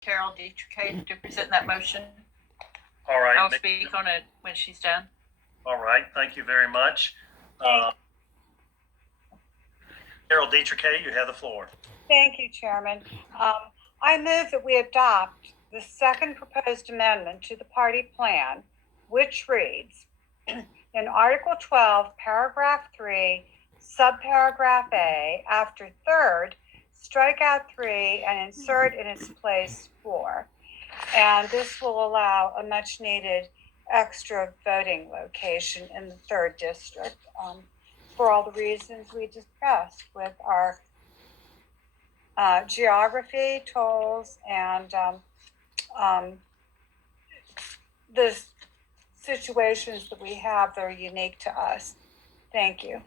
Carol Dietrich to present that motion. All right. I'll speak on it when she's done. All right. Thank you very much. Carol Dietrich, you have the floor. Thank you, Chairman. I move that we adopt the second proposed amendment to the party plan, which reads, in Article 12, Paragraph 3, Subparagraph A, after third, strike out 3 and insert in its place 4. And this will allow a much needed extra voting location in the 3rd district for all the reasons we discussed with our geography, tolls, and the situations that we have that are unique to us. Thank you.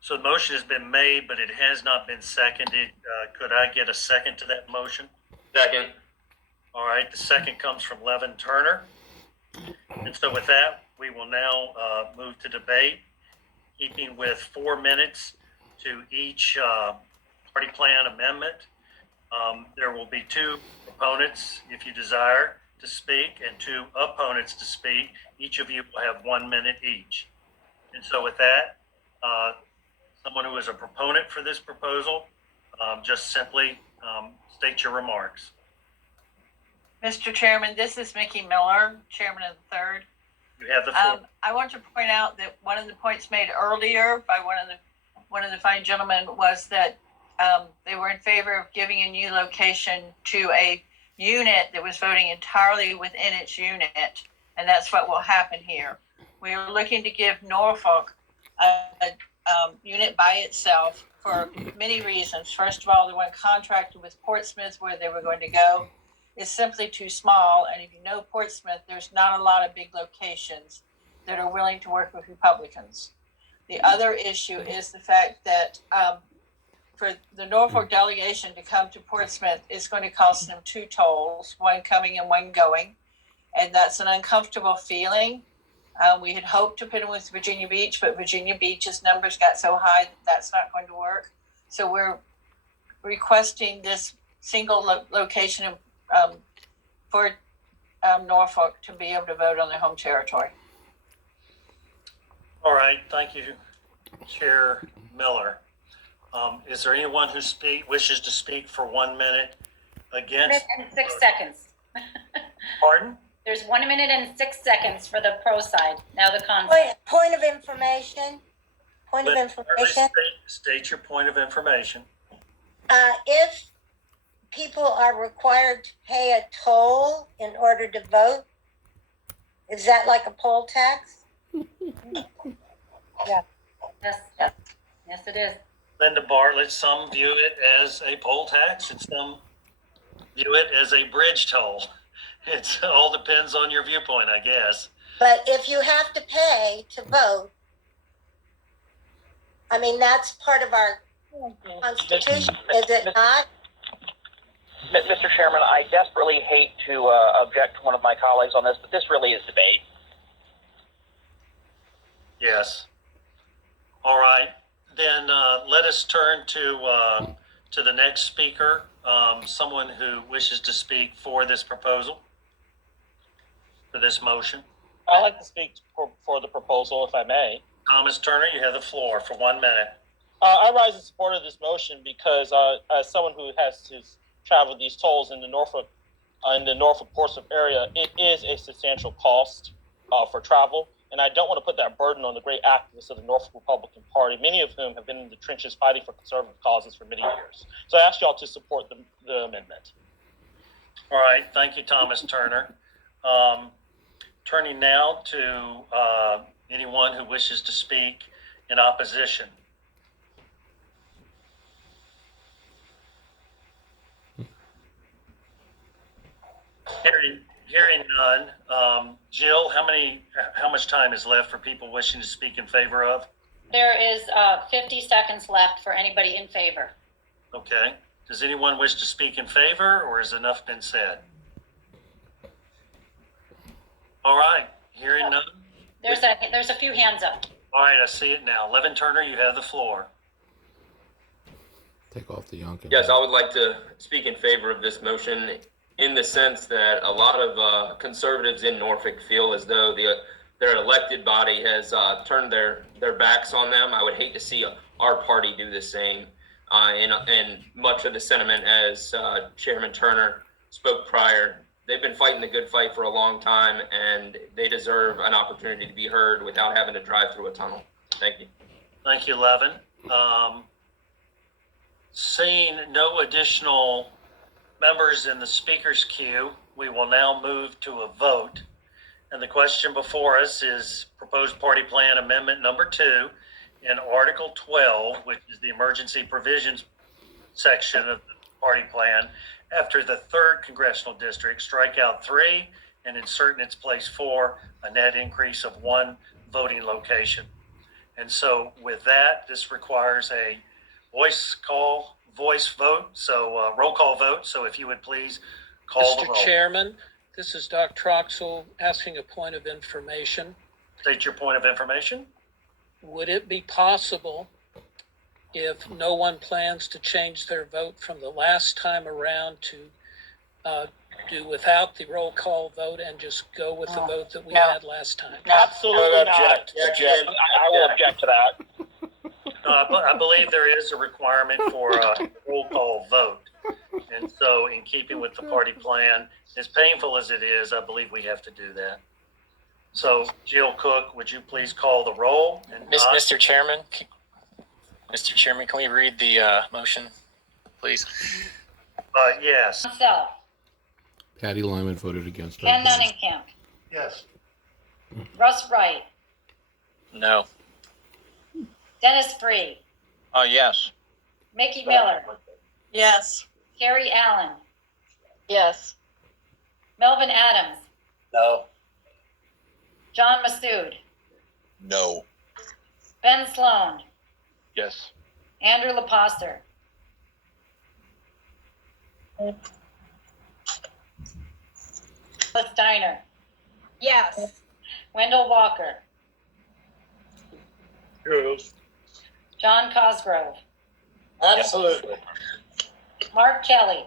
So the motion has been made, but it has not been seconded. Could I get a second to that motion? Second. All right, the second comes from Levin Turner. And so with that, we will now move to debate, keeping with 4 minutes to each party plan amendment. There will be 2 proponents, if you desire, to speak, and 2 opponents to speak. Each of you will have 1 minute each. And so with that, someone who is a proponent for this proposal, just simply state your remarks. Mr. Chairman, this is Mickey Miller, Chairman of the 3rd. You have the floor. I want to point out that one of the points made earlier by one of the fine gentlemen was that they were in favor of giving a new location to a unit that was voting entirely within its unit, and that's what will happen here. We are looking to give Norfolk a unit by itself for many reasons. First of all, the one contracted with Portsmouth where they were going to go is simply too small, and if you know Portsmouth, there's not a lot of big locations that are willing to work with Republicans. The other issue is the fact that for the Norfolk delegation to come to Portsmouth, it's going to cost them 2 tolls, one coming and one going, and that's an uncomfortable feeling. We had hoped to put them with Virginia Beach, but Virginia Beach's numbers got so high that that's not going to work. So we're requesting this single location for Norfolk to be able to vote on their home territory. All right, thank you, Chair Miller. Is there anyone who wishes to speak for 1 minute against? 1 minute and 6 seconds. Pardon? There's 1 minute and 6 seconds for the pro side. Now the con. Point of information. Point of information. State your point of information. If people are required to pay a toll in order to vote, is that like a poll tax? Yes. Yes, it is. Linda Bartlett, some view it as a poll tax and some view it as a bridge toll. It all depends on your viewpoint, I guess. But if you have to pay to vote, I mean, that's part of our Constitution, is it not? Mr. Chairman, I desperately hate to object to one of my colleagues on this, but this really is debate. Yes. All right. Then let us turn to the next speaker, someone who wishes to speak for this proposal, for this motion. I'd like to speak for the proposal, if I may. Thomas Turner, you have the floor for 1 minute. I rise in support of this motion because as someone who has to travel these tolls in the Norfolk Portsmouth area, it is a substantial cost for travel. And I don't want to put that burden on the great activists of the Norfolk Republican Party, many of whom have been in the trenches fighting for conservative causes for many years. So I ask y'all to support the amendment. All right. Thank you, Thomas Turner. Turning now to anyone who wishes to speak in opposition. Hearing none. Jill, how much time is left for people wishing to speak in favor of? There is 50 seconds left for anybody in favor. Okay. Does anyone wish to speak in favor, or has enough been said? All right. Hearing none. There's a few hands up. All right. I see it now. Levin Turner, you have the floor. Take off the Youngkin. Yes, I would like to speak in favor of this motion in the sense that a lot of conservatives in Norfolk feel as though their elected body has turned their backs on them. I would hate to see our party do the same. And much of the sentiment, as Chairman Turner spoke prior, they've been fighting the good fight for a long time, and they deserve an opportunity to be heard without having to drive through a tunnel. Thank you. Thank you, Levin. Seeing no additional members in the speaker's queue, we will now move to a vote. And the question before us is proposed party plan amendment number 2 in Article 12, which is the emergency provisions section of the party plan. After the 3rd congressional district, strike out 3 and insert in its place 4, a net increase of 1 voting location. And so with that, this requires a voice vote. So roll call vote. So if you would please call the roll. Mr. Chairman, this is Dr. Troxel asking a point of information. State your point of information. Would it be possible, if no one plans to change their vote from the last time around, to do without the roll call vote and just go with the vote that we had last time? Absolutely not. I will object to that. I believe there is a requirement for a roll call vote. And so in keeping with the party plan, as painful as it is, I believe we have to do that. So Jill Cook, would you please call the roll? And Mr. Chairman, can we read the motion, please? yes. Myself, Patty Lyman voted against. Ken Nunningkamp, Yes. Russ Wright, No. Dennis Free, Yes. Mickey Miller, Yes. Carrie Allen, Yes. Melvin Adams, No. John Massoud, No. Ben Sloan, Yes. Andrew Leposter, Liz Steiner, Yes. Wendell Walker, Yes. John Cosgrove, Absolutely. Mark Kelly,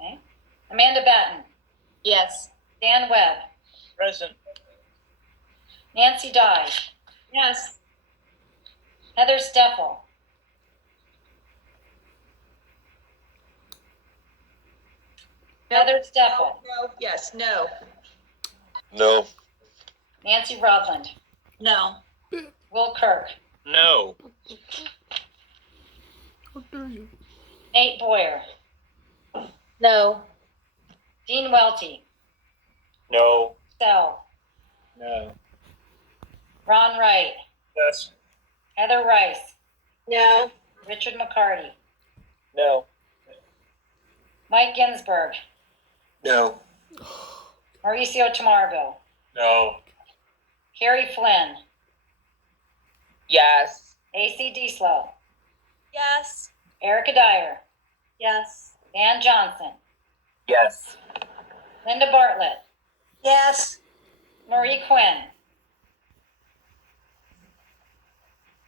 Okay. Amanda Batten, Yes. Dan Webb, Present. Nancy Dye, Yes. Heather Steffel, Heather Steffel, No. Yes. No. No. Nancy Rodland, No. Will Kirk, No. Nate Boyer, No. Dean Welty, No. Sell, No. Ron Wright, Yes. Heather Rice, No. Richard McCarty, No. Mike Ginsburg, No. Mauricio Tamargo, No. Carrie Flynn, Yes. AC Dieslow, Yes. Erica Dyer, Yes. Dan Johnson, Yes. Linda Bartlett, Yes. Marie Quinn,